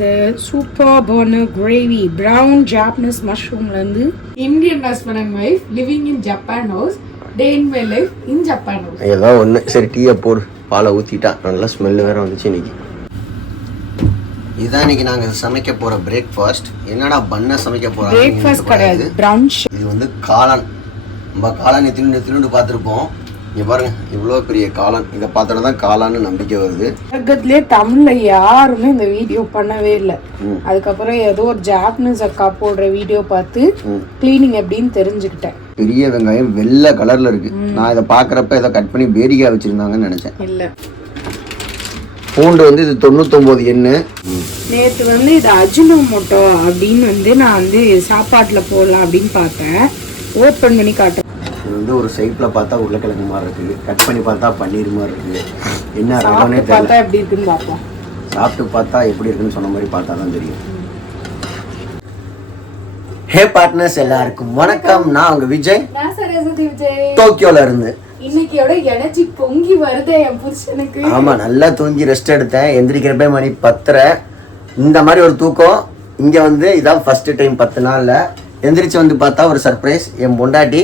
Superb gravy, brown Japanese mushroom landi Indian husband and wife living in Japan house, day in my life in Japan house. ஏதோ ஒன்று சரி டீயை போடு, பாலை ஊற்றிட்டா நல்லா ஸ்மெல்லு வேறு வந்துச்சு இன்னைக்கு. இதான் இன்னைக்கு நாங்கள் சமைக்க போகிற பிரேக்ஃபாஸ்ட். என்னடா பண்ண சமைக்க போகிறோம்? பிரேக்ஃபாஸ்ட் கிடையாது, பிரன்ச். இது வந்து காளான். நம்ம காளான் திருண்டு பார்த்துருப்போம். இங்கே பாருங்க, இவ்வளோ பெரிய காளான். இதை பார்த்தோன்னா தான் காளான்னு நம்பிக்கை வருது. உலகத்திலே தமிழ்ல யாருமே இந்த வீடியோ பண்ணவே இல்லை. அதுக்கப்புறம் ஏதோ ஒரு ஜாப்பனீஸ் அக்கா போடுற வீடியோ பார்த்து கிளீனிங் எப்படின்னு தெரிஞ்சுக்கிட்டேன். பெரிய வெங்காயம் வெள்ளை கலர்ல இருக்கு. நான் இதை பார்க்குறப்ப இதை கட் பண்ணி பேரிக்காய் வச்சிருந்தாங்கன்னு நினைச்சேன். இல்லை, பூண்டு வந்து இது 99 எண்ணெய். நேற்று வந்து இது அஜினோமோட்டோ அப்படின்னு வந்து நான் வந்து சாப்பாட்டில் போடலாம் அப்படின்னு பார்த்தேன். ஓப்பன் பண்ணி காட்டுறேன். இது வந்து ஒரு சைப்பில் பார்த்தா உருளைக்கிழங்கு மாதிரி இருக்குது, கட் பண்ணி பார்த்தா பன்னீர் மாதிரி இருக்குது. என்ன ரகம்னே பார்த்தா எப்படி இருக்குன்னு பார்ப்போம். சாப்பிட்டு பார்த்தா எப்படி இருக்குன்னு சொன்ன மாதிரி பார்த்தா தான் தெரியும். ஹே பார்ட்னர்ஸ், எல்லாருக்கும் வணக்கம். நான் உங்க விஜய், டோக்கியோல இருந்து. இன்னைக்கோட எனர்ஜி பொங்கி வருதே என் புருஷனுக்கு. ஆமா, நல்லா தூங்கி ரெஸ்ட் எடுத்தேன். எந்திரிக்கிறப்ப மணி 10:30. இந்த மாதிரி ஒரு தூக்கம் இங்க வந்து இதான் ஃபர்ஸ்ட் டைம் 10 நாள்ல. எந்திரிச்சு வந்து பார்த்தா ஒரு சர்ப்ரைஸ். என் பொண்டாட்டி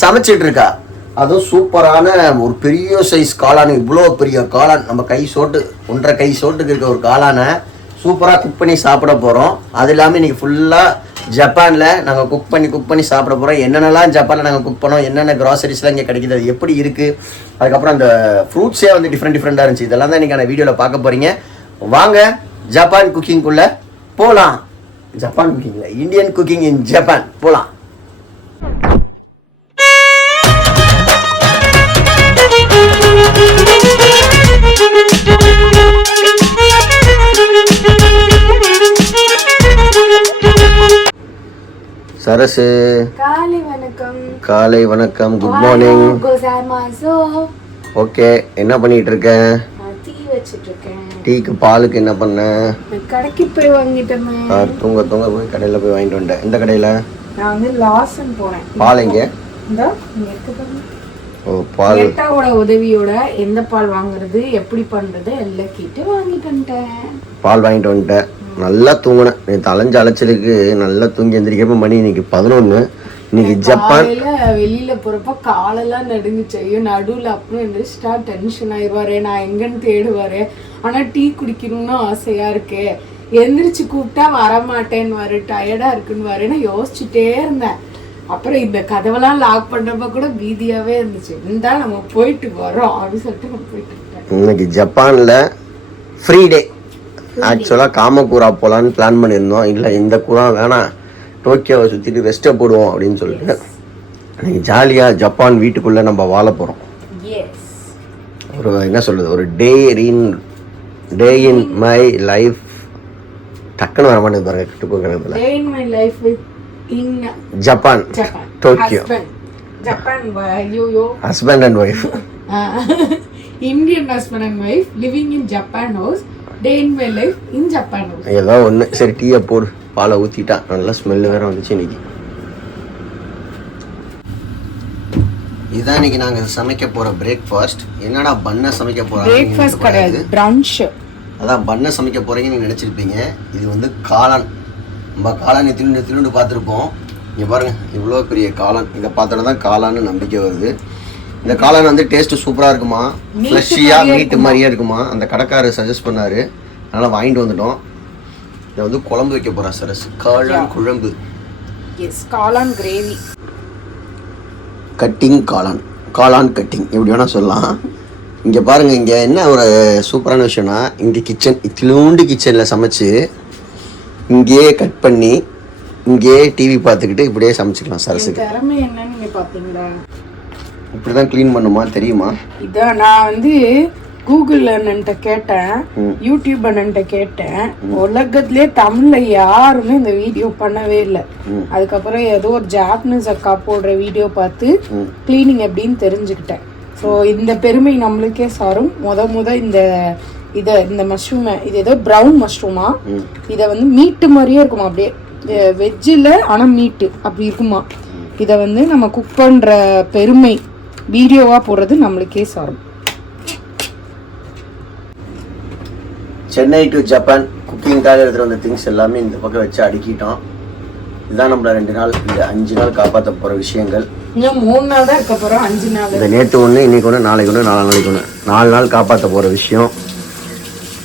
சமைச்சிட்டு இருக்கா. அதுவும் சூப்பரான ஒரு பெரிய சைஸ் காளான். இவ்வளோ பெரிய காளான், நம்ம கை சோட்டு 1.5 கை சோட்டுக்கு இருக்க ஒரு காளானை சூப்பராக குக் பண்ணி சாப்பிட போகிறோம். அது இல்லாமல் இன்றைக்கி ஃபுல்லாக ஜப்பானில் நாங்கள் குக் பண்ணி சாப்பிட போகிறோம். என்னென்னலாம் ஜப்பானில் நாங்கள் குக் பண்ணோம், என்னென்ன க்ராசரிஸ்லாம் இங்கே கிடைக்கிது, அது எப்படி இருக்குது, அதுக்கப்புறம் அந்த ஃப்ரூட்ஸே வந்து டிஃப்ரெண்ட்டாக இருந்துச்சு. இதெல்லாம் தான் இன்றைக்கான வீடியோவில் பார்க்க போகிறீங்க. வாங்க ஜப்பான் குக்கிங்குள்ளே போகலாம். ஜப்பான் குக்கிங்கில் இந்தியன் குக்கிங் இன் ஜப்பான் போகலாம். சரசு, காலை வணக்கம். காலை வணக்கம், குட் மார்னிங். ஓகே, என்ன பண்ணிட்டு இருக்க? டீ வச்சிட்டு இருக்கேன். டீக்கு பாலுக்கு என்ன பண்ண? கடைக்கு போய் வாங்கிட்டேன். தூங்க போய் கடையில் போய் வாங்கிட்டு வந்துட்டேன். இந்த கடையில் நான் வந்து லாசன் போனேன். பால் எங்க? இந்த இங்க இருக்கு. ஓ, பால். எட்டாவோட உதவியோட எந்த பால் வாங்குறது, எப்படி பண்றது எல்லாம் கேட்டு வாங்கிட்டு வந்துட்டேன். பால் வாங்கிட்டு வந்துட்டேன். நல்லா தூங்கினேன். நேற்று அலைச்சலுக்கு நல்லா தூங்கி எந்திரிக்கிறப்ப மணி இன்னைக்கு 11. இன்னைக்கு ஜப்பான் வெளியில போறப்ப காலெல்லாம் நடுங்குச்சு. ஐயோ, நடுவுல அப்புறம் எந்திரிச்சிட்டா டென்ஷன் ஆயிடுவாரு, நான் எங்கன்னு தேடுவாரு. ஆனா டீ குடிக்கணும்னு ஆசையா இருக்கு. எந்திரிச்சு கூப்பிட்டா வரமாட்டேன்னு வாரு, டயர்டா இருக்குன்னு வாரு. நான் யோசிச்சுட்டே இருந்தேன். அப்புறம் இந்த கதவெல்லாம் லாக் பண்றப்ப கூட பீதியாவே இருந்துச்சு. இருந்தாலும் நம்ம போயிட்டு வரோம் அப்படின்னு சொல்லிட்டு நம்ம போயிட்டு இருக்கேன். இன்னைக்கு ஜப்பான்ல ஃப்ரீ டே. ஆக்சுவலாக காமக்கூரா போகலான்னு பிளான் பண்ணியிருந்தோம். இல்லை, இந்த கூரா வேணாம், டோக்கியோவை சுற்றிட்டு ரெஸ்ட்டை போடுவோம் அப்படின்னு சொல்லிட்டு இன்னைக்கு ஜாலியாக ஜப்பான் வீட்டுக்குள்ளே நம்ம வாழ போகிறோம். ஒரு என்ன சொல்கிறது, ஒரு டே இன் மை லைஃப். டக்குன்னு வர மாட்டேங்குது பாருங்க, கிட்ட போகிறதுல. Day in my life in Japan, Tokyo. Japan ஐயோ, husband and wife. Indian husband and wife living in Japan house, day in my life in Japan house. ஏதோ ஒன்று சரி டீயை போடு, பாலை ஊற்றிட்டா நல்லா ஸ்மெல்லு வேறு வந்துச்சு இன்னைக்கு. இதான் இன்னைக்கு நாங்கள் சமைக்க போகிற பிரேக்ஃபாஸ்ட். என்னடா பண்ண சமைக்க போகிறோம்? பிரேக்ஃபாஸ்ட் கிடையாது, பிரன்ச். அதான் பண்ண சமைக்க போகிறீங்கன்னு நீங்கள் நினச்சிருப்பீங்க. இது வந்து காளான். நம்ம காளான் திருண்டு பார்த்துருப்போம். இங்கே பாருங்கள், இவ்வளோ பெரிய காளான். இதை பார்த்தோன்னா தான் காளான்னு நம்பிக்கை வருது. இந்த காளான் வந்து டேஸ்ட்டு சூப்பராக இருக்குமா, ஃப்ரெஷ்ஷியாக மீட்டு மாதிரியே இருக்குமா. அந்த கடைக்காரர் சஜஸ்ட் பண்ணார், அதனால் வாங்கிட்டு வந்துட்டோம். இதை வந்து குழம்பு வைக்க போகிறேன். சரஸ், காளான் குழம்பு. காளான் கிரேவி. கட்டிங் காளான் கட்டிங் எப்படி வேணால் சொல்லலாம். இங்கே பாருங்கள், இங்கே என்ன ஒரு சூப்பரான விஷயம்னா, இங்கே கிச்சன், இத்திலூண்டு கிச்சனில் சமைச்சு இங்கேயே கட் பண்ணி இங்கேயே டிவி பார்த்துக்கிட்டு இப்படியே சமைச்சிக்கலாம். சரஸுக்கு திறமை என்னன்னு நீங்கள் பார்த்தீங்களா? இப்படி தான் க்ளீன் பண்ணுமா, தெரியுமா? இதான் நான் வந்து கூகுள் அண்ணன்ட்ட கேட்டேன், யூடியூப் அண்ணன்ட்ட கேட்டேன். உலகத்திலே தமிழ்ல யாருமே இந்த வீடியோ பண்ணவே இல்லை. அதுக்கப்புறம் ஏதோ ஒரு ஜாப்பனீஸ் அக்கா போடுற வீடியோ பார்த்து கிளீனிங் எப்படின்னு தெரிஞ்சுக்கிட்டேன். ஸோ இந்த பெருமை நம்மளுக்கே சாரும். முத இந்த மஷ்ரூம், இது ஏதோ ப்ரௌன் மஷ்ரூமா, இதை வந்து மீட்டு மாதிரியே இருக்குமா, அப்படியே வெஜ்ஜில் ஆனால் மீட்டு அப்படி இருக்குமா. இதை வந்து நம்ம குக் பண்ணுற பெருமை வீடியோவாக போடுறது நம்மளுக்கே சாரும். சென்னை டு ஜப்பான் குக்கிங்காக எடுத்துகிட்டு வந்த திங்ஸ் எல்லாமே இந்த பக்கம் வச்சு அடுக்கிட்டோம். இதுதான் நம்மள 2 நாள் இல்லை 5 நாள் காப்பாற்ற போகிற விஷயங்கள். இன்னும் 3 நாள் தான் இருக்க போகிறோம், 5 நாள். இந்த நேற்று ஒன்று, இன்னைக்கு ஒன்று, நாளைக்கு ஒன்று, 4 நாளைக்கு ஒன்று, 4 நாள் காப்பாற்ற போகிற விஷயம்.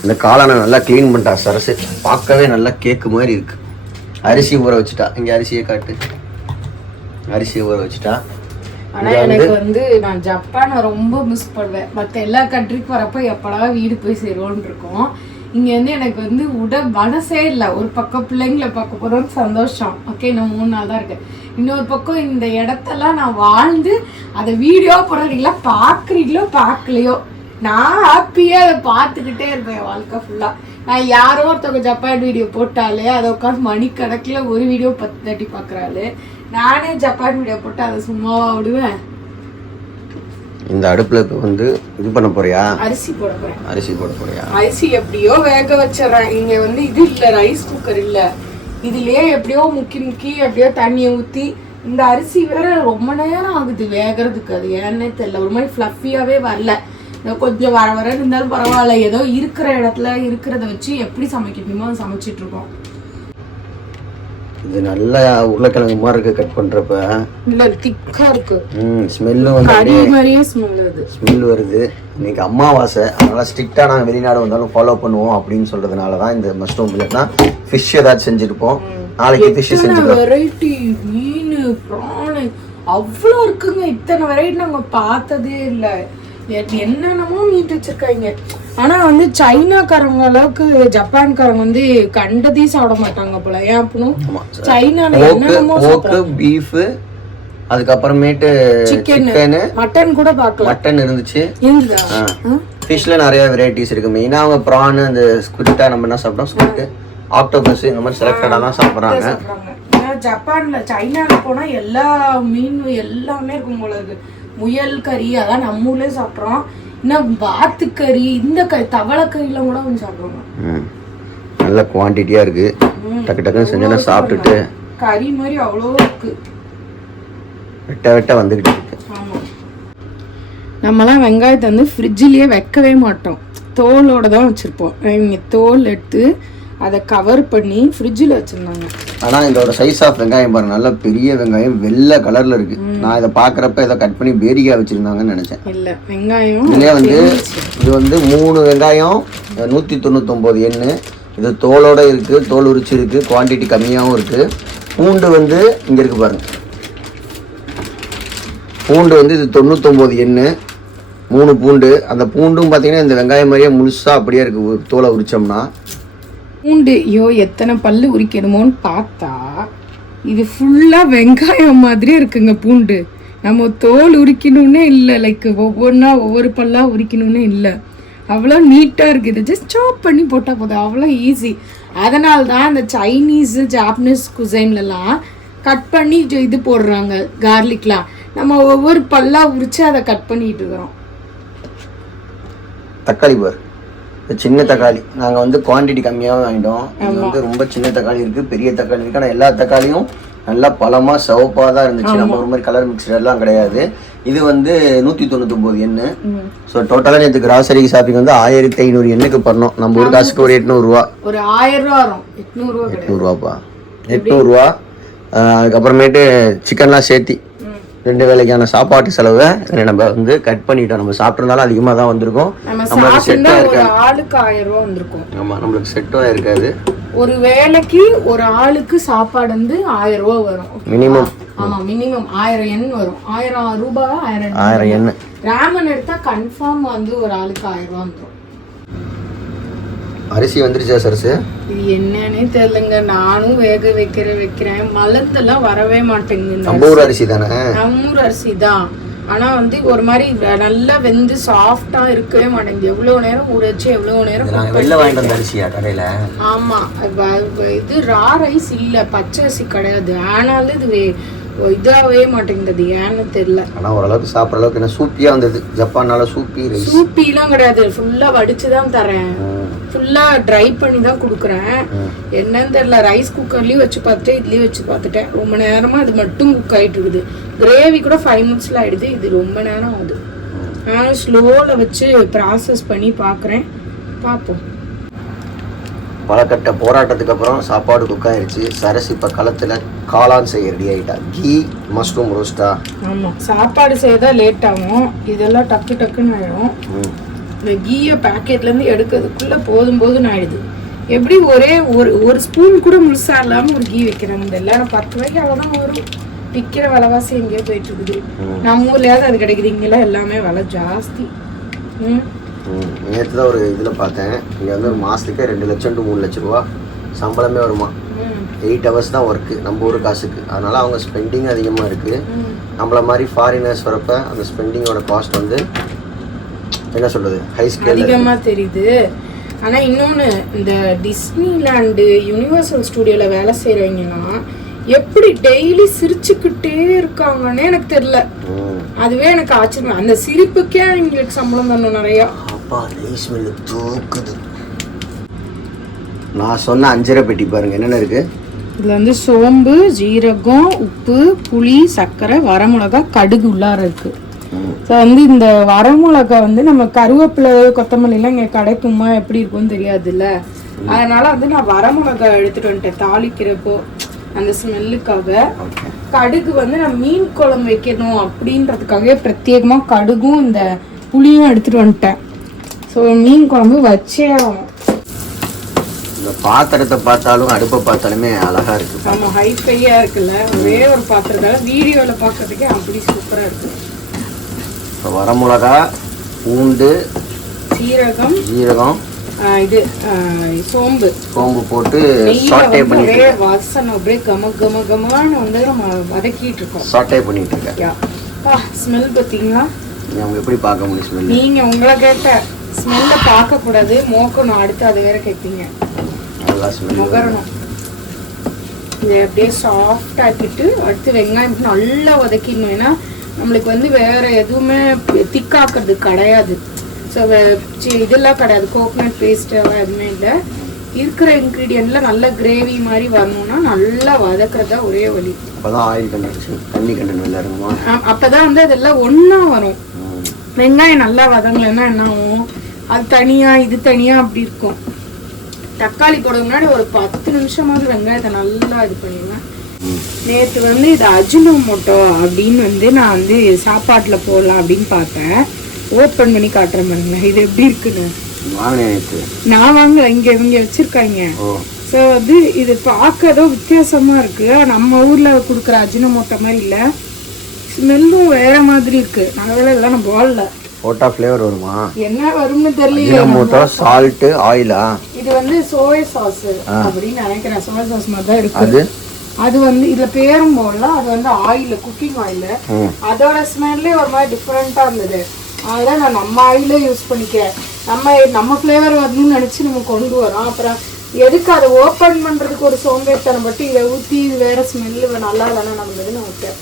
இந்த காளானை நல்லா க்ளீன் பண்ணிட்டா சரசு, பார்க்கவே நல்லா கேக்கு மாதிரி இருக்கு. அரிசி ஊற வச்சுட்டா, இங்கே அரிசியை காட்டு, அரிசியை ஊற வச்சுட்டா. ஆனால் எனக்கு வந்து நான் ஜப்பானை ரொம்ப மிஸ் பண்ணுவேன். மற்ற எல்லா கண்ட்ரிக்கும் வரப்போ எப்படா வீடு போய் சேருவோன்னு இருக்கும். இங்கே வந்து எனக்கு வந்து மனசே இல்லை. ஒரு பக்கம் பிள்ளைங்களை பார்க்க போகிறோன்னு சந்தோஷம், ஓகே இன்னும் 3 நாள் தான் இருக்கு. இன்னொரு பக்கம் இந்த இடத்தெல்லாம் நான் வாழ்ந்து அதை வீடியோ போடுறீங்களா, பார்க்குறீங்களோ பார்க்கலையோ, நான் ஹாப்பியாக அதை பார்த்துக்கிட்டே இருப்பேன் வாழ்க்கை ஃபுல்லாக. நான் யாரோ ஒருத்தவங்க ஜப்பான் வீடியோ போட்டாலே அதை உட்காந்து மணிக்கணக்கில் ஒரு வீடியோ 10 தாட்டி பார்க்குறாள். நானே ஜப்பான் வீடியோ போட்டு அதை சும்மாவா விடுவேன். இந்த அடுப்புல இப்போ வந்து இது பண்ண போறியா? அரிசி போட போறேன். அரிசி போட போறியா? அரிசி எப்படியோ வேக வச்சிடறேன். இங்க வந்து இது இல்ல, ரைஸ் குக்கர் இல்ல. இதுலயே எப்படியோ முக்கி எப்படியோ தண்ணியை ஊத்தி, இந்த அரிசி வேற ரொம்ப நேரம் ஆகுது வேகிறதுக்கு. அது ஏன்னே தெரியல, ஒரு மாதிரி ஃப்ளஃபியாவே வரல. கொஞ்சம் வர இருந்தாலும் பரவாயில்ல, ஏதோ இருக்கிற இடத்துல இருக்கிறத வச்சு எப்படி சமைக்க முடியுமோ சமைச்சிட்டு இருக்கோம். இது நல்லா உருளைக்கிழங்கு மாதிரி இருக்கு கட் பண்றப்ப. இல்ல திக்கா இருக்கு. ஸ்மெல்லும் வந்து கறி மாதிரியே ஸ்மெல் வருது. இன்னைக்கு அமாவாசை, அதனால ஸ்ட்ரிக்டா நாங்க வெளிநாடு வந்தாலும் ஃபாலோ பண்ணுவோம் அப்படின்னு சொல்றதுனால தான் இந்த மஷ்ரூம் இல்லைன்னா ஃபிஷ் ஏதாச்சும் செஞ்சிருப்போம். நாளைக்கு ஃபிஷ் செஞ்சுருக்கோம். வெரைட்டி மீன் பிரான் அவ்வளோ இருக்குங்க. இத்தனை வெரைட்டி நாங்க பார்த்ததே இல்லை. என்னென்னமோ மீட் வச்சிருக்காங்க. ஆனா வந்து சைனாக்காரங்க அளவுக்கு ஜப்பான்காரங்க வந்து கண்டதையும் சாப்பிட மாட்டாங்க போல. ஏன் அப்படின்னா சைனால என்னென்னமோ பீஃப், அதுக்கப்புறமேட்டு சிக்கன், மட்டன் கூட பார்க்கலாம். மட்டன் இருந்துச்சு. ஃபிஷ்ல நிறைய வெரைட்டிஸ் இருக்கு. மெயினா அவங்க ப்ரான், அந்த ஸ்குவிட்டா நம்ம என்ன சாப்பிட்டோம், ஸ்குவிட், ஆக்டோபஸ், இந்த மாதிரி செலக்டடா தான் சாப்பிட்றாங்க. ஜப்பான்ல சைனால போனா எல்லா மீன் எல்லாமே இருக்கும் போல இருக்கு. முயல் கறி அதான் நம்ம ஊர்லயே சாப்பிட்றோம். இன்னும் வாத்துக்கறி, இந்த கறி, தவளைக்கறிலாம் கூட கொஞ்சம் சாப்பிடுவோம். நல்ல குவான்டிட்டியா இருக்கு. டக்கு டக்குன்னு செஞ்சா சாப்பிட்டுட்டு கறி மாதிரி அவ்வளோ இருக்கு. வெட்ட வந்துகிட்டு இருக்கு. நம்மலாம் வெங்காயத்தை வந்து ஃப்ரிட்ஜிலேயே வைக்கவே மாட்டோம், தோலோட தான் வச்சிருப்போம். இவங்க தோல் எடுத்து அதை கவர் பண்ணி ஃப்ரிட்ஜில் வச்சிருந்தாங்க. ஆனால் இதோட சைஸ் ஆஃப் வெங்காயம் பாருங்க, நல்ல பெரிய வெங்காயம், வெள்ளை கலர்ல இருக்கு. நான் இதை பார்க்குறப்ப இதை கட் பண்ணி பேரிக்காய் வச்சிருந்தாங்கன்னு நினைச்சேன். இல்லை வெங்காயம் இதுலேயே வந்து இது வந்து 3 வெங்காயம் 199 எண்ணு. இது தோலோட இருக்கு, தோல் உரிச்சு இருக்கு, குவான்டிட்டி கம்மியாகவும் இருக்கு. பூண்டு வந்து இங்கே இருக்கு பாருங்க, பூண்டு வந்து இது 99 எண்ணு, 3 பூண்டு. அந்த பூண்டும் பார்த்தீங்கன்னா இந்த வெங்காயம் மாதிரியே முழுசா அப்படியே இருக்கு தோலை உரிச்சோம்னா. பூண்டு ஐயோ எத்தனை பல்லு உரிக்கணுமோன்னு பார்த்தா இது ஃபுல்லாக வெங்காயம் மாதிரியே இருக்குங்க பூண்டு. நம்ம தோல் உரிக்கணும்னே இல்லை, லைக் ஒவ்வொன்றா ஒவ்வொரு பல்லாக உரிக்கணும்னே இல்லை. அவ்வளோ நீட்டாக இருக்குது. இது ஜஸ்ட் சாப் பண்ணி போட்டால் போதும், அவ்வளோ ஈஸி. அதனால தான் இந்த சைனீஸு ஜாப்பனீஸ் குசைன்லலாம் கட் பண்ணி இது போடுறாங்க கார்லிக்லாம். நம்ம ஒவ்வொரு பல்லாக உரித்து அதை கட் பண்ணிட்டு இருக்கிறோம். தக்காளி பார், சின்ன தக்காளி நாங்கள் வந்து குவான்டிட்டி கம்மியாகவும் வாங்கிட்டோம். இது வந்து ரொம்ப சின்ன தக்காளி இருக்குது, பெரிய தக்காளி இருக்குது. ஆனால் எல்லா தக்காளியும் நல்லா பழமாக சிவப்பாக தான் இருந்துச்சு. நம்ம ஒரு மாதிரி கலர் மிக்சர்லாம் கிடையாது. இது வந்து 199 எண்ணு. ஸோ டோட்டலாக நேற்று கிராசரி ஷாப்பிங் வந்து 1500 எண்ணுக்கு பண்ணோம். நம்ம ஒரு காசுக்கு ஒரு 800 ரூபா, ஒரு 1000 ரூபா வரும். 800 ரூபாப்பா, 800 ரூபா. அதுக்கப்புறமேட்டு சிக்கன்லாம் சேர்த்தி 2 வேளைக்கான சாப்பாட்டு செலவை நம்ம வந்து கட் பண்ணிட்டோம். நம்ம சாப்பிட்றதுனால அதிகமாக தான் வந்திருக்கும். நம்மளுக்கு செட்டாக இருக்காது. ஆளுக்கு 1000 ரூபா வந்திருக்கும். ஆமாம், நம்மளுக்கு செட்டாக இருக்காது. ஒரு வேளைக்கு ஒரு ஆளுக்கு சாப்பாடு வந்து 1000 ரூபா வரும் மினிமம். ஆமாம், மினிமம் 1000 எண் வரும். 1000 ரூபாய் 1000 எண். ராமன் எடுத்தா கன்ஃபார்ம் வந்து ஒரு ஆளுக்கு 1000 ரூபா வந்துடும். அரிசி வந்துருச்சா சரசு? இது என்னன்னே தெரியலங்க. நானும் வேக வைக்கிறேன், மலர்ந்தெல்லாம் வரவே மாட்டேங்குது. நம்ம ஊர் அரிசி தானே? நம்ம ஊர் அரிசி தான். ஆனா வந்து ஒரு மாதிரி நல்லா வெந்து சாஃப்டா இருக்கவே மாட்டேங்குது. எவ்வளவு நேரம் ஊற வச்சு எவ்வளவு நேரம் வெளில வாங்கிட்டு வந்த அரிசியா கடையில? ஆமா, இது ரா ரைஸ் இல்ல, பச்சை அரிசி கிடையாது. ஆனாலும் இது இதாகவே மாட்டேங்குது, ஏன்னு தெரியல. ஆனால் ஓரளவுக்கு சாப்பிட்ற அளவுக்கு என்ன சூப்பியாக வந்தது. ஜப்பானால சூப்பிலாம் கிடையாது, ஃபுல்லாக வடிச்சு தான் தரேன், ஃபுல்லாக ட்ரை பண்ணி தான் கொடுக்குறேன். என்னன்னு தெரியல. ரைஸ் குக்கர்லேயும் வச்சு பார்த்துட்டேன், இதுலேயும் வச்சு பார்த்துட்டேன். ரொம்ப நேரமாக அது மட்டும் குக் ஆகிட்டு இருக்குது. கிரேவி கூட 5 மினிட்ஸில் ஆகிடுது, இது ரொம்ப நேரம் ஆகுது. நான் ஸ்லோவில் வச்சு ப்ராசஸ் பண்ணி பார்க்குறேன், பார்ப்போம். பல கட்ட போராட்டத்துக்கு அப்புறம் சாப்பாடு குக் ஆயிடுச்சு. சரஸ் இப்போ களத்தில் காளான் செய்ய ரெடி ஆகிட்டா. கீ மஷ்ரூம் ரோஸ்டா. ஆமாம், சாப்பாடு செய்யதான் லேட் ஆகும், இதெல்லாம் டக்கு டக்குன்னு ஆகிடும். இந்த கீயை பேக்கெட்லேருந்து எடுக்கிறதுக்குள்ளே போதும் ஆயிடுது. எப்படி ஒரே ஒரு ஸ்பூன் கூட முழுசாக இல்லாமல் ஒரு கீ வைக்கிறாங்க. எல்லாரும் 10 ரூபாய்க்கு அவ்வளோதான் வரும். விற்கிற விலைவாசி எங்கேயோ போயிட்டு இருக்குது. நம்ம ஊர்லயாவது அது கிடைக்குது, இங்கெல்லாம் எல்லாமே விலை ஜாஸ்தி. நேற்று தான் ஒரு இதில் பார்த்தேன், இங்கே வந்து ஒரு மாதத்துக்கு 2 லட்சம் to 3 லட்ச ரூபா சம்பளமே வருமா. 8 hours தான் ஒர்க்கு நம்ம ஊர் காசுக்கு. அதனால அவங்க ஸ்பெண்டிங் அதிகமாக இருக்குது. நம்மள மாதிரி ஃபாரினர்ஸ் வரப்ப அந்த ஸ்பெண்டிங்கோட காஸ்ட் வந்து என்ன சொல்கிறது, ஹை ஸ்கேல் அதிகமாக தெரியுது. ஆனால் இன்னொன்று, இந்த டிஸ்னிலாண்டு யூனிவர்சல் ஸ்டூடியோவில் வேலை செய்கிறவங்கன்னா எப்படி டெய்லி சிரிச்சுக்கிட்டே இருக்காங்கன்னு எனக்கு தெரியல. அதுவே எனக்கு ஆச்சரியம். அந்த சிரிப்புக்கே எங்களுக்கு சம்பளம் தரணும் நிறையா. தூக்குது. நான் சொன்ன 5 பெட்டி பாருங்க என்னென்ன இருக்கு. இதுல வந்து சோம்பு, ஜீரகம், உப்பு, புளி, சர்க்கரை, வரமிளகா, கடுகு உள்ளார இருக்கு. ஸோ வந்து இந்த வரமிளகா வந்து நம்ம கருவேப்பிலை கொத்தமல்லிலாம் இங்கே கிடைக்குமா எப்படி இருக்கும்னு தெரியாதுல்ல. அதனால வந்து நான் வரமிளகா எடுத்துட்டு வந்துட்டேன் தாளிக்கிறப்போ அந்த ஸ்மெல்லுக்காக. கடுகு வந்து நான் மீன் குழம்பு வைக்கணும் அப்படின்றதுக்காகவே பிரத்யேகமாக கடுகும் இந்த புளியும் எடுத்துட்டு வந்துட்டேன். ஸோ மீன் குழம்பு வச்சே ஆகும். இந்த பாத்திரத்தை பார்த்தாலும் அடுப்பை பார்த்தாலுமே அழகா இருக்கு. ஆமாம், ஹைஃபையா இருக்குல்ல. ஒரே ஒரு பாத்திரத்தால வீடியோவில் பார்க்கறதுக்கே அப்படி சூப்பராக இருக்கு. இப்போ வரமிளகா, பூண்டு, ஜீரகம், இது சோம்பு போட்டு சாட்டே பண்ணிட்டு வாசனை அப்படியே கமகமன்னு வந்து நம்ம வதக்கிட்டு இருக்கோம். சாட்டே பண்ணிட்டு இருக்கேன். ஸ்மெல் பார்த்தீங்களா? அவங்க எப்படி பார்க்க முடியும் ஸ்மெல்? நீங்க உங்களை கேட்ட ஸ்மெல்ல பார்க்க கூடாது, மோக்கணும். அடுத்து அதை வேற கேட்பீங்க. நல்லா ஸ்மெல் முகரணும். இதை அப்படியே சாஃப்ட் ஆக்கிட்டு அடுத்து வெங்காயம் நல்லா வதக்கிடணும். ஏன்னா நம்மளுக்கு வந்து வேற எதுவுமே திக்காக்குறது கிடையாது. ஸோ இதெல்லாம் கிடையாது, கோகனட் பேஸ்ட் எல்லாம் எதுவுமே இல்லை. இருக்கிற இன்க்ரீடியன்ட்ல நல்ல கிரேவி மாதிரி வரணும்னா நல்லா வதக்குறதா ஒரே வழி. அப்பதான் ஆயில் கண்டென்ட், தண்ணி கண்டென்ட் நல்லா இருக்குமா? அப்பதான் வந்து அதெல்லாம் ஒன்னா வரும். வெங்காயம் நல்லா வதங்கலைன்னா என்ன ஆகும், அது தனியா இது தனியா அப்படி இருக்கும். தக்காளி போடுறது முன்னாடி ஒரு 10 நிமிஷமாவது வெங்காயத்தை நல்லா இது பண்ணிடுவேன். நேற்று வந்து இது அஜினோமோட்டோ அப்படின்னு வந்து நான் வந்து சாப்பாட்டில் போடலாம் அப்படின்னு பார்த்தேன். ஓப்பன் பண்ணி காட்டுறேன் பாருங்க, இது எப்படி இருக்குன்னு. நான் வாங்கல, இங்க வச்சிருக்காங்க. ஸோ வந்து இது பார்க்க ஏதோ வித்தியாசமா இருக்கு. நம்ம ஊர்ல கொடுக்குற அஜினோமோட்டோ மாதிரி இல்லை, ஸ்மெல்லும் வேற மாதிரி இருக்கு. அதனால எல்லாம் நான் போடல. போட்டா ஃப்ளேவர் வருமா? என்ன வரும்னு தெரியல. அஜினோமோட்டோ, சால்ட், ஆயிலா? இது வந்து சோயா சாஸ் அப்படின்னு நினைக்கிறேன். சோயா சாஸ் மாதிரி தான் இருக்கு. அது வந்து இதுல பேரும் போடல, அது வந்து ஆயில், குக்கிங் ஆயில். அதோட ஸ்மெல்லே ஒரு மாதிரி டிஃப்ரெண்டா இருந்தது. அதெல்லாம் நான் நம்ம ஆயிலே யூஸ் பண்ணிக்கிறேன். நம்ம ஃப்ளேவர் வரணும்னு நினச்சி நம்ம கொண்டு வரோம். அப்புறம் எதுக்கு அதை ஓப்பன் பண்ணுறதுக்கு ஒரு சோம்பேறித்தனம் பட்டு இதை ஊற்றி இது வேறு ஸ்மெல்லு நல்லா இல்லைன்னா நம்மளுக்கு நான் விட்டேன்.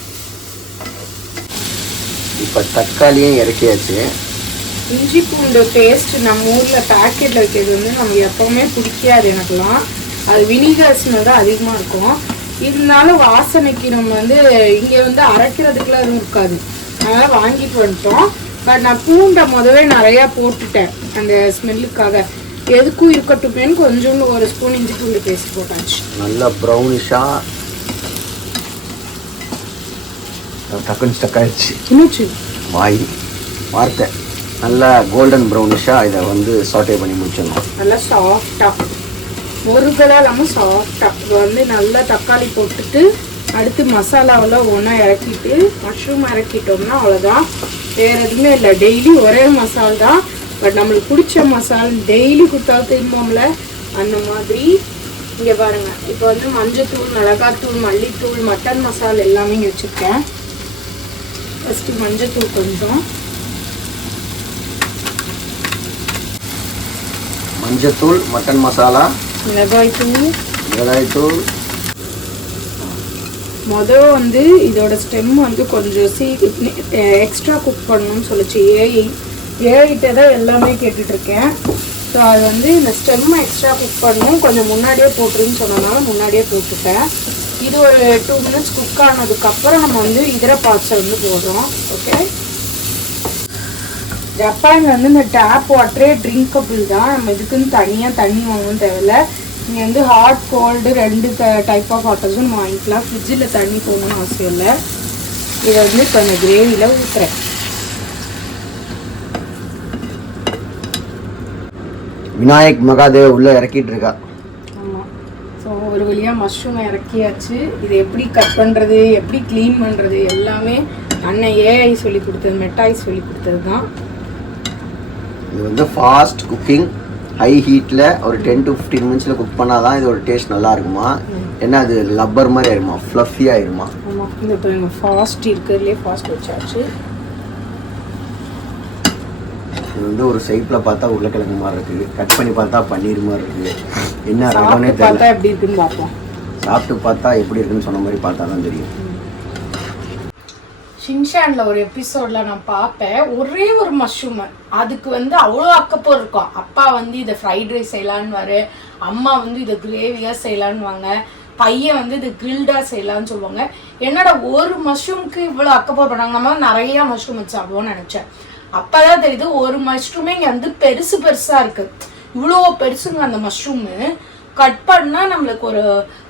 இப்போ தக்காளியும் இறக்கியாச்சு. இஞ்சி பூண்டு பேஸ்ட் நம்ம ஊரில் பேக்கெட்டில் வைக்கிறது வந்து நம்ம எப்போவுமே பிடிக்காது எனக்குலாம். அது வினிகர் ஸ்மெல் தான் அதிகமாக இருக்கும். இருந்தாலும் வாசனைக்கு நம்ம வந்து இங்கே வந்து அரைக்கிறதுக்குலாம் எதுவும் இருக்காது. அதனால் வாங்கிட்டு வந்துட்டோம். பட் நான் பூண்டை முதவே நிறையா போட்டுட்டேன் அந்த ஸ்மெல்லுக்காக. எதுக்கும் இருக்கட்டுமேன்னு கொஞ்சோண்டு ஒரு ஸ்பூன் இஞ்சி பூண்டு பேஸ்ட் போட்டாச்சு. நல்லா ப்ரௌனிஷாக டக்குன்னு ஸ்டக் ஆயிடுச்சு. இன்னுச்சு வாய் வார்த்தை. நல்லா கோல்டன் ப்ரௌனிஷாக இதை வந்து சாட்டே பண்ணி முடிச்சிடணும். நல்லா சாஃப்டாக முருகலாக இல்லாமல் சாஃப்டாக. இப்போ வந்து நல்லா தக்காளி போட்டுட்டு அடுத்து மசாலாவெல்லாம் ஒன்றா இறக்கிட்டு மஷ்ரூம் இறக்கிட்டோம்னா அவ்வளோதான், வேறு எதுவுமே இல்லை. டெய்லி ஒரே மசால் தான். பட் நம்மளுக்கு பிடிச்ச மசால் டெய்லி கொடுத்தா திரும்போம்ல, அந்த மாதிரி. இங்கே பாருங்கள், இப்போ வந்து மஞ்சத்தூள், மிளகாத்தூள், மல்லித்தூள், மட்டன் மசாலா எல்லாமே இங்கே வச்சுருக்கேன். ஃபஸ்ட்டு மஞ்சத்தூள் கொஞ்சம், மஞ்சத்தூள், மட்டன் மசாலா, மிளகாய்த்தூள். முதல் வந்து இதோட ஸ்டெம் வந்து கொஞ்சம் எக்ஸ்ட்ரா குக் பண்ணணும்னு சொல்லிச்சு. ஏஐட்ட தான் எல்லாமே கேட்டுட்ருக்கேன். ஸோ அது வந்து இந்த ஸ்டெம்மை எக்ஸ்ட்ரா குக் பண்ணணும், கொஞ்சம் முன்னாடியே போட்டுருன்னு சொன்னனால முன்னாடியே போட்டுட்டேன். இது ஒரு 2 minutes குக் ஆனதுக்கப்புறம் நம்ம வந்து இதர பார்ட்ஸை வந்து போடுறோம். ஓகே, ஜப்பானில் வந்து இந்த டேப் வாட்டரே ட்ரிங்கபிள் தான். நம்ம இதுக்குன்னு தனியாக தண்ணி வாங்கணும் தேவையில்ல. நீங்கள் வந்து ஹாட் கோல்டு 2 டைப் ஆஃப் ஹாட்டர்ஸும் நம்ம வாங்கிக்கலாம். ஃப்ரிட்ஜில் தண்ணி போகணும்னு அவசியம் இல்லை. இதை வந்து இப்போ அந்த கிரேவியில் ஊற்றுறேன். விநாயக் மகாதேவ் உள்ளே இறக்கிட்டு இருக்கா. ஆமாம். ஸோ ஒரு வழியாக மஷ்ரூமை இறக்கியாச்சு. இது எப்படி கட் பண்ணுறது, எப்படி க்ளீன் பண்ணுறது எல்லாமே அண்ணன் ஏஐ சொல்லி கொடுத்தது, மெட்டாய் சொல்லி கொடுத்தது தான். இது வந்து ஃபாஸ்ட் குக்கிங், ஹை ஹீட்டில் ஒரு 10 to 15 மினிட்ஸில் குக் பண்ணால் தான் இதோட டேஸ்ட் நல்லா இருக்குமா. ஏன்னா அது லப்பர் மாதிரி ஆயிருமா, ஃப்ளஃபி ஆயிருமா. ஆமாம். இந்த இப்போ எங்கள் ஃபாஸ்ட் இருக்கிறதுலே ஃபாஸ்ட் வச்சாச்சு. இது வந்து ஒரு சைப்பில் பார்த்தா உருளைக்கிழங்கு மாதிரி இருக்குது, கட் பண்ணி பார்த்தா பன்னீர் மாதிரி இருக்குது. என்ன ரகம்னே பார்த்தா எப்படி இருக்குன்னு பார்ப்போம். சாப்பிட்டு பார்த்தா எப்படி இருக்குன்னு சொன்ன மாதிரி பார்த்தா தான் தெரியும். ஷின்ஷானில் ஒரு எபிசோடில் நான் பார்ப்பேன், ஒரே ஒரு மஷ்ரூம் அதுக்கு வந்து அவ்வளோ அக்கப்போர் இருக்கும். அப்பா வந்து இதை ஃப்ரைட் ரைஸ் செய்யலான்னு, அம்மா வந்து இதை கிரேவியாக செய்யலான்னுவாங்க, பையன் வந்து இது கிரில்டாக செய்யலான்னு சொல்லுவாங்க. என்னோட ஒரு மஷ்ரூமுக்கு இவ்வளோ அக்கப்போர் பண்ணாங்க. நம்ம நிறையா மஷ்ரூம் வச்சு சாப்பிடுவோம்னு நினச்சேன். அப்போ தான் தெரியுது ஒரு மஷ்ரூமே இங்கே வந்து பெருசாக இருக்குது. இவ்வளோ பெருசுங்க அந்த மஷ்ரூமு. கட் பண்ணால் நம்மளுக்கு ஒரு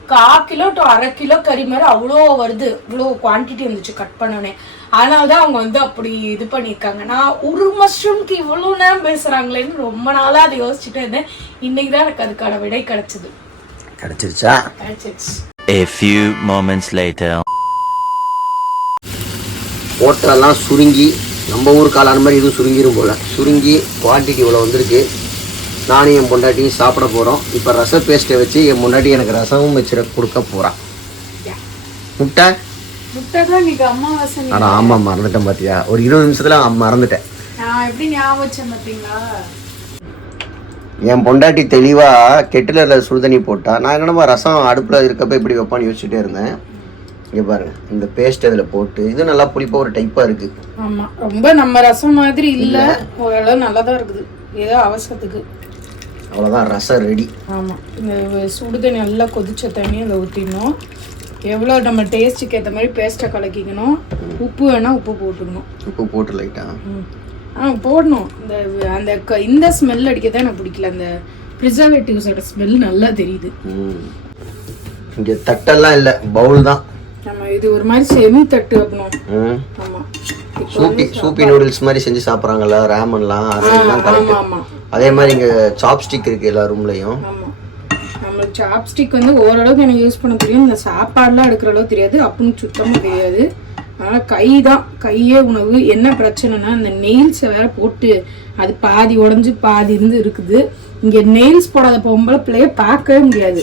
1/4 கிலோ to 1/2 கிலோ கறி மாதிரி அவ்வளோ வருது. இவ்வளோ குவான்டிட்டி வந்துச்சு கட் பண்ணோன்னே. அதனால தான் அவங்க வந்து அப்படி இது பண்ணியிருக்காங்க. நான் ஒரு மஷ்ரூம்க்கு இவ்வளோ நேரம் பேசுகிறாங்களேன்னு ரொம்ப நாளாக அதை யோசிச்சுட்டே இருந்தேன். இன்னைக்கு தான் எனக்கு அதுக்கான விடை கிடைச்சிது. கிடைச்சிருச்சா? கிடைச்சிருச்சு. A few moments later. ஓட்டரெல்லாம் சுருங்கி நம்ம ஊர் காளான் மாதிரி இதுவும் சுருங்கிரும் போல். சுருங்கி குவான்டிட்டி இவ்வளோ வந்திருக்கு. நானும் என் பொண்டாட்டியும் சாப்பிட போகிறோம். இப்போ ரச பேஸ்ட்டை வச்சு என் பொண்டாட்டி எனக்கு ரசமும் வச்சு கொடுக்க போகிறான். முட்டை தான் இன்னைக்கு அம்மாவாசை. ஆனால் ஆமாம் மறந்துட்டேன் பார்த்தியா, ஒரு 20 நிமிஷத்தில் மறந்துட்டேன். நான் எப்படி ஞாபகம் வச்சேன் பார்த்தீங்களா? என் பொண்டாட்டி தெளிவாக கெட்டிலில் சுடுதண்ணி போட்டா. நான் என்னென்னமா ரசம் அடுப்பில் இருக்கப்போ இப்படி வைப்பான்னு யோசிச்சுட்டே இருந்தேன். இங்கே பாருங்க, இந்த பேஸ்ட் அதில் போட்டு இது நல்லா புளிப்பாக ஒரு டைப்பாக இருக்குது. ஆமாம், ரொம்ப நம்ம ரசம் மாதிரி இல்லை, ஓரளவு நல்லா தான் இருக்குது. ஏதோ அவசரத்துக்கு. அவ்வளோதான், ரசம் ரெடி. ஆமாம், இந்த சுடுதண்ணி நல்லா கொதிச்ச தண்ணி அதை ஊற்றிடணும். எவ்வளோ நம்ம டேஸ்ட்டுக்கு ஏற்ற மாதிரி பேஸ்ட்டை கலக்கிக்கணும். உப்பு வேணால் உப்பு போட்டுக்கணும். உப்பு போட்டு லைட்டாக போடணும். இந்த ஸ்மெல் அடிக்க தான் எனக்கு பிடிக்கல. அந்த ப்ரிசர்வேட்டிவ்ஸோட ஸ்மெல் நல்லா தெரியுது. இங்கே தட்டெல்லாம் இல்லை, பவுல் தான். நம்ம இது ஒரு மாதிரி செமி தட்டு அப்படின்னும். ஆமாம், சூப்பி நூடுல்ஸ் மாதிரி செஞ்சு சாப்பிட்றாங்கல்ல ரேமன்லாம், அதே மாதிரி இங்கே சாப்ஸ்டிக் இருக்குது எல்லா ரூம்லையும். ஆமாம், நம்மளுக்கு சாப்ஸ்டிக் வந்து ஓரளவுக்கு எனக்கு யூஸ் பண்ண தெரியும். இந்த சாப்பாடுலாம் எடுக்கிற அளவு தெரியாது, அப்படின்னு சுத்தமாக தெரியாது. அதனால் கையே உணவு. என்ன பிரச்சனைனா இந்த நெயில்ஸை வேற போட்டு அது பாதி உடஞ்சி பாதி இருந்து இருக்குது. இங்க நெயில்ஸ் போடாத பொம்பளை பிள்ளைய பார்க்கவே முடியாது.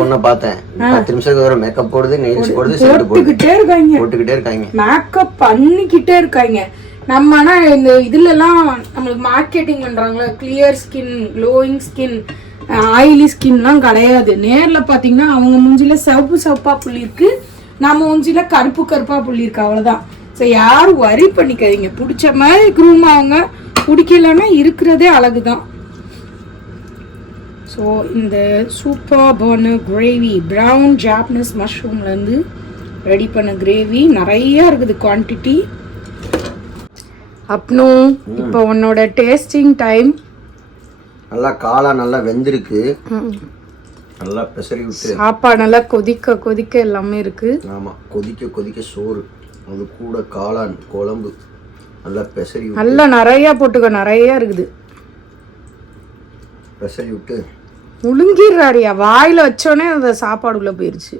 பொண்ணை பார்த்தேன், 10 நிமிஷத்துக்கு ஒரு மேக்கப் போடுது, நெயில்ஸ் போடுது, போட்டுக்கிட்டே இருக்காங்க, மேக்கப் பண்ணிக்கிட்டே இருக்காங்க. நம்ம ஆனா இந்த இதுல எல்லாம் நம்மளுக்கு மார்க்கெட்டிங் பண்றாங்களா, clear skin, glowing skin, oily ஸ்கின்லாம் கிடையாது. நேர்ல பாத்தீங்கன்னா அவங்க மூஞ்சில சிவப்பா புள்ளி இருக்கு, நம்ம மூஞ்சில கருப்பா புள்ளி இருக்கு, அவ்வளவுதான். ஸோ யாரும் வரி பண்ணிக்காதீங்க. பிடிச்ச மாதிரி க்ரூம் அவங்க, பிடிக்கலன்னா இருக்கிறதே அழகுதான். ஸோ இந்த சூப்பர்பான கிரேவி ப்ரௌன் ஜாப்பனீஸ் மஷ்ரூம்லேருந்து ரெடி பண்ண கிரேவி நிறையா இருக்குது குவான்டிட்டி. அப்புறம் இப்போ உன்னோட டேஸ்டிங் டைம். நல்லா காளா நல்லா வெந்திருக்கு, நல்லா பெசரி விட்டு சாப்பாடு நல்லா கொதிக்க கொதிக்க எல்லாமே இருக்கு. ஆமாம், கொதிக்க கொதிக்க சோறு, அது கூட காளான் குழம்பு நல்லா பெசரி நல்லா நிறையா போட்டுக்க, நிறையா இருக்குது. பெசரி விட்டு முழுங்கிடுறாரியா, வாயில் வச்சோடனே அந்த சாப்பாடு உள்ள போயிருச்சு.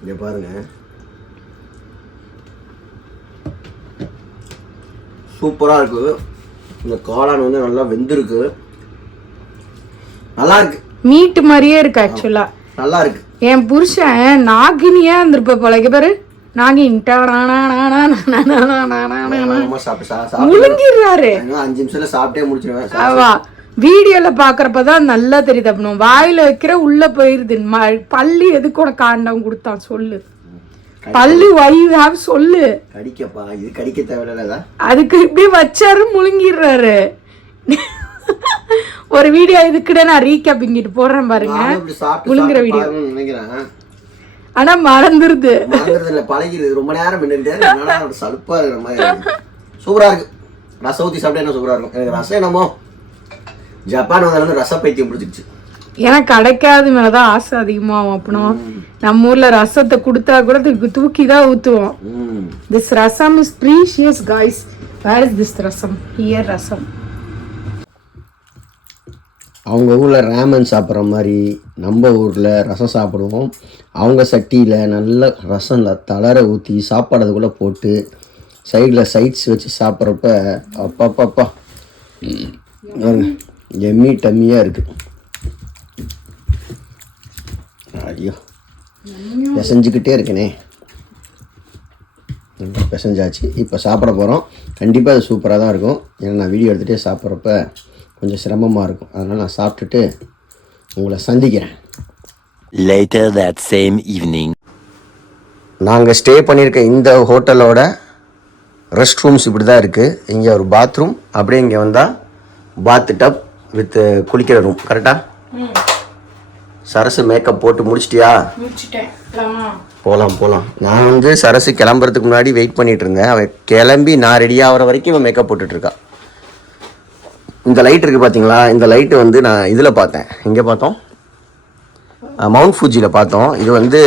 இங்கே பாருங்க, சூப்பராக இருக்குது. இந்த காளான் வந்து நல்லா வெந்திருக்கு, நல்லா இருக்கு, மீட் மாதிரியே இருக்கு. ஆக்சுவலா நல்லா இருக்கு. என் புருஷன் நாகினியா இருந்திருப்ப போல பாரு, நாகின் முழுங்கிடுறாரு. 5 நிமிஷத்துல சாப்பிட்டே முடிச்சிருவேன். ஆவா, வீடியோல பாக்குறப்பதான் நல்லா தெரியுது. அப்படின் வாயில வைக்கிற உள்ள போயிருது. பள்ளி எதுக்கு உனக்கு ஆண்டவன் கொடுத்தான் சொல்லு, பள்ளி வைவ் சொல்லு. கடிக்கப்பா, இது கடிக்க தேவையில்ல, அதுக்கு இப்படி வச்சாரு முழுங்கிடுறாரு. ஒரு வீடியோ இதுக்கிட்ட நான் ரீகேப் இங்கிட்டு போடுறேன் பாருங்க, முழுங்குற வீடியோ. ஆனா மறந்துருது, பழகிடுது. ரொம்ப நேரம் சலுப்பா இருக்கிற மாதிரி. சூப்பரா இருக்கு. ரசம் ஊத்தி சாப்பிட்டா என்ன சூப்பரா இருக்கும். எனக்கு ரசம் என்னமோ ஜப்பான் வந்தாலும் ரச பைத்தியம் பிடிச்சிருச்சு. ஏன்னா கிடைக்காத மேலதான் ஆசை அதிகமாகும். அப்படின்னா நம்ம ஊர்ல ரசத்தை கொடுத்தா கூட தூக்கி தான் ஊத்துவோம். This rasam is precious guys. Where is this rasam? Here rasam. அவங்க ஊரில் ரேமன் சாப்பிட்ற மாதிரி நம்ம ஊரில் ரசம் சாப்பிடுவோம். அவங்க சட்டியில் நல்ல ரசம் தளர ஊற்றி சாப்பாடு அதுக்குள்ளே போட்டு சைடில் சைட்ஸ் வச்சு சாப்பிட்றப்ப அப்பப்பப்பா எம்மி டம்மியாக இருக்குது. ஐயோ பிசைஞ்சிக்கிட்டே இருக்கனே. பிசைஞ்சாச்சு. இப்போ சாப்பிட போகிறோம். கண்டிப்பாக அது சூப்பராக தான் இருக்கும். ஏன்னா நான் வீடியோ எடுத்துகிட்டே சாப்பிட்றப்ப கொஞ்சம் சிரமமாக இருக்கும். அதனால் நான் சாப்பிட்டுட்டு உங்களை சந்திக்கிறேன். Later that same evening. நாங்கள் ஸ்டே பண்ணியிருக்க இந்த ஹோட்டலோட ரெஸ்ட் ரூம்ஸ் இப்படி தான் இருக்குது. இங்கே ஒரு பாத்ரூம், அப்படியே இங்கே வந்தால் பாத் டப் வித் குளிக்கிற ரூம். கரெக்டாக? சரசு மேக்கப் போட்டு முடிச்சிட்டியா? போகலாம். நான் வந்து சரசு கிளம்புறதுக்கு முன்னாடி வெயிட் பண்ணிட்டு இருந்தேன். அவன் கிளம்பி நான் ரெடி ஆகிற வரைக்கும் இவன் மேக்கப் போட்டுட்ருக்கா. இந்த லைட் இருக்குது பார்த்தீங்களா? இந்த லைட்டு வந்து நான் இதில் பார்த்தேன். எங்கே பார்த்தோம்? மவுண்ட் ஃபூஜியில் பார்த்தோம். இது வந்து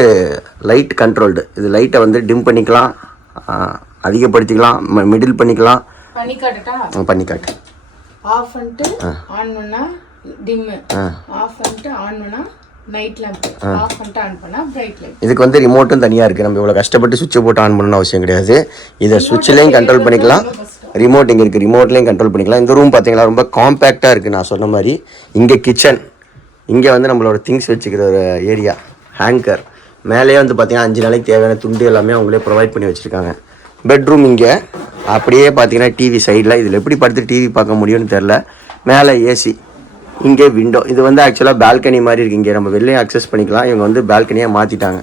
லைட் கண்ட்ரோல்டு. இது லைட்டை வந்து டிம் பண்ணிக்கலாம், அதிகப்படுத்திக்கலாம், மிடில் பண்ணிக்கலாம். பண்ணிக்காட்டு. ஆஃப் பண்ணிட்டு ஆன் பண்ணா டிம், ஆஃப் பண்ணிட்டு ஆன் பண்ணா நைட் லேம்ப், ஆஃப் பண்ணிட்டு ஆன் பண்ணா பிரைட் லைட். இதுக்கு வந்து ரிமோட்டும் தனியாக இருக்குது. நம்ம இவ்வளோ கஷ்டப்பட்டு சுவிட்சை போட்டு ஆன் பண்ணணும்னு அவசியம் கிடையாது. இதை சுவிட்ச்லேயும் கண்ட்ரோல் பண்ணிக்கலாம், ரிமோட் இங்கே இருக்குது, ரிமோட்லேயும் கண்ட்ரோல் பண்ணிக்கலாம். இந்த ரூம் பார்த்தீங்களா ரொம்ப காம்பேக்டாக இருக்குது. நான் சொன்ன மாதிரி இங்கே கிச்சன், இங்கே வந்து நம்மளோட திங்ஸ் வச்சுக்கிற ஒரு ஏரியா, ஹேங்கர், மேலேயே வந்து பார்த்தீங்கன்னா 5 நாளைக்கு தேவையான துண்டு எல்லாமே அவங்களே ப்ரொவைட் பண்ணி வச்சுருக்காங்க. பெட்ரூம் இங்கே, அப்படியே பார்த்தீங்கன்னா டிவி சைடில். இதில் எப்படி படுத்து டிவி பார்க்க முடியும்னு தெரில. மேலே ஏசி, இங்கே விண்டோ. இது வந்து ஆக்சுவலாக பால்கனி மாதிரி இருக்குது. இங்கே நம்ம வெளியே அக்சஸ் பண்ணிக்கலாம். இவங்க வந்து பால்கனியாக மாற்றிட்டாங்க.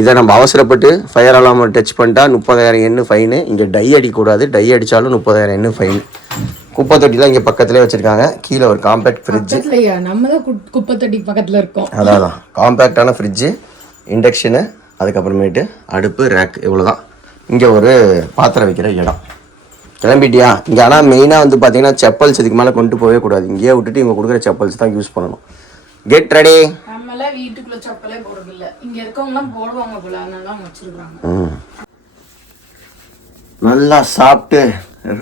இதை நம்ம அவசரப்பட்டு ஃபயர் அலார்ம் டச் பண்ணிட்டா 30,000 எண்ணு ஃபைனு. இங்கே டை அடிக்கக்கூடாது, டை அடித்தாலும் 30,000 எண்ணு ஃபைனு. குப்பை தொட்டிலாம் இங்கே பக்கத்துலேயே வச்சுருக்காங்க. கீழே ஒரு காம்பேக்ட் ஃப்ரிட்ஜு. நம்ம தான் குப்பை தொட்டி பக்கத்தில் இருக்கோம். அதான் காம்பேக்டான ஃப்ரிட்ஜு, இண்டக்ஷனு, அதுக்கப்புறமேட்டு அடுப்பு, ரேக், இவ்வளோ தான். இங்கே ஒரு பாத்திரம் வைக்கிற இடம். கிளம்பிட்டியா? இங்கே ஆனால் மெயினாக வந்து பார்த்தீங்கன்னா செப்பல்ஸ் இதுக்கு மேலே கொண்டு போகவே கூடாது. இங்கேயே விட்டுட்டு இவங்க கொடுக்குற செப்பல்ஸ் தான் யூஸ் பண்ணணும். Get ready. நம்மளாம் வீட்டுக்குள்ள செப்பலே போடுறதில்ல. இங்கே இருக்கவங்களாம் போடுவாங்க போல, அதனால வச்சிருக்காங்க. நல்லா சாப்பிட்டு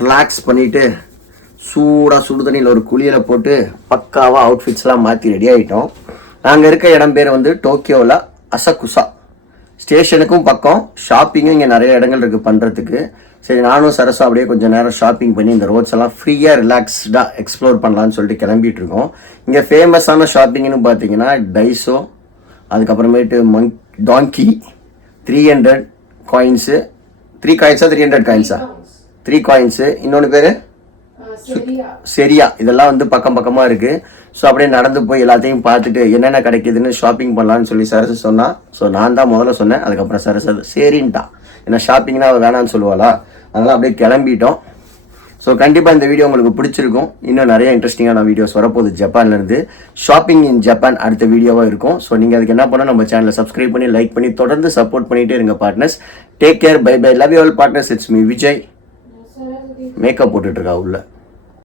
ரிலாக்ஸ் பண்ணிவிட்டு சூடாக சுடு தண்ணியில் ஒரு குளியலை போட்டு பக்காவாக அவுட்ஃபிட்ஸ்லாம் மாற்றி ரெடி ஆகிட்டோம். நாங்கள் இருக்க இடம் பேர் வந்து டோக்கியோவில் அசகுசா. ஸ்டேஷனுக்கும் பக்கம், ஷாப்பிங்கும் இங்கே நிறைய இடங்கள் இருக்குது பண்ணுறதுக்கு. சரி, நானும் சரசும் அப்படியே கொஞ்சம் நேரம் ஷாப்பிங் பண்ணி இந்த ரோட்ஸ் எல்லாம் ஃப்ரீயாக ரிலாக்ஸ்டாக எக்ஸ்ப்ளோர் பண்ணலான்னு சொல்லிட்டு கிளம்பிட்டு இருக்கோம். இங்கே ஃபேமஸான ஷாப்பிங்னு பார்த்தீங்கன்னா டைசோ, அதுக்கப்புறமேட்டு டாங்கி, 300 காயின்ஸு, 3 காயின்ஸா 300 காயின்ஸா 3 காயின்ஸு, இன்னொன்று பேர் சரியா. இதெல்லாம் வந்து பக்கம் பக்கமாக இருக்குது. ஸோ அப்படியே நடந்து போய் எல்லாத்தையும் பார்த்துட்டு என்னென்ன கிடைக்குதுன்னு ஷாப்பிங் பண்ணலான்னு சொல்லி சரசு சொன்னான். ஸோ நான் தான் முதல்ல சொன்னேன். அதுக்கப்புறம் சரசு சரின்ட்டான். ஏன்னா ஷாப்பிங்னா அவள் வேணான்னு சொல்லுவாளா, அதனால் அப்படியே கிளம்பிட்டோம். ஸோ கண்டிப்பாக இந்த வீடியோ உங்களுக்கு பிடிச்சிருக்கும். இன்னும் நிறைய இன்ட்ரெஸ்டிங்கான வீடியோஸ் வரப்போகுது ஜப்பான்லேருந்து. ஷாப்பிங் இன் ஜப்பான் அடுத்த வீடியோவாக இருக்கும். ஸோ நீங்கள் அதுக்கு என்ன பண்ணணும், நம்ம சேனலை சப்ஸ்கிரைப் பண்ணி லைக் பண்ணி தொடர்ந்து சப்போர்ட் பண்ணிகிட்டே இருங்க partners. Take care, bye bye, love you all partners. It's me Vijay. Makeup போட்டுட்ருக்கா உள்ள.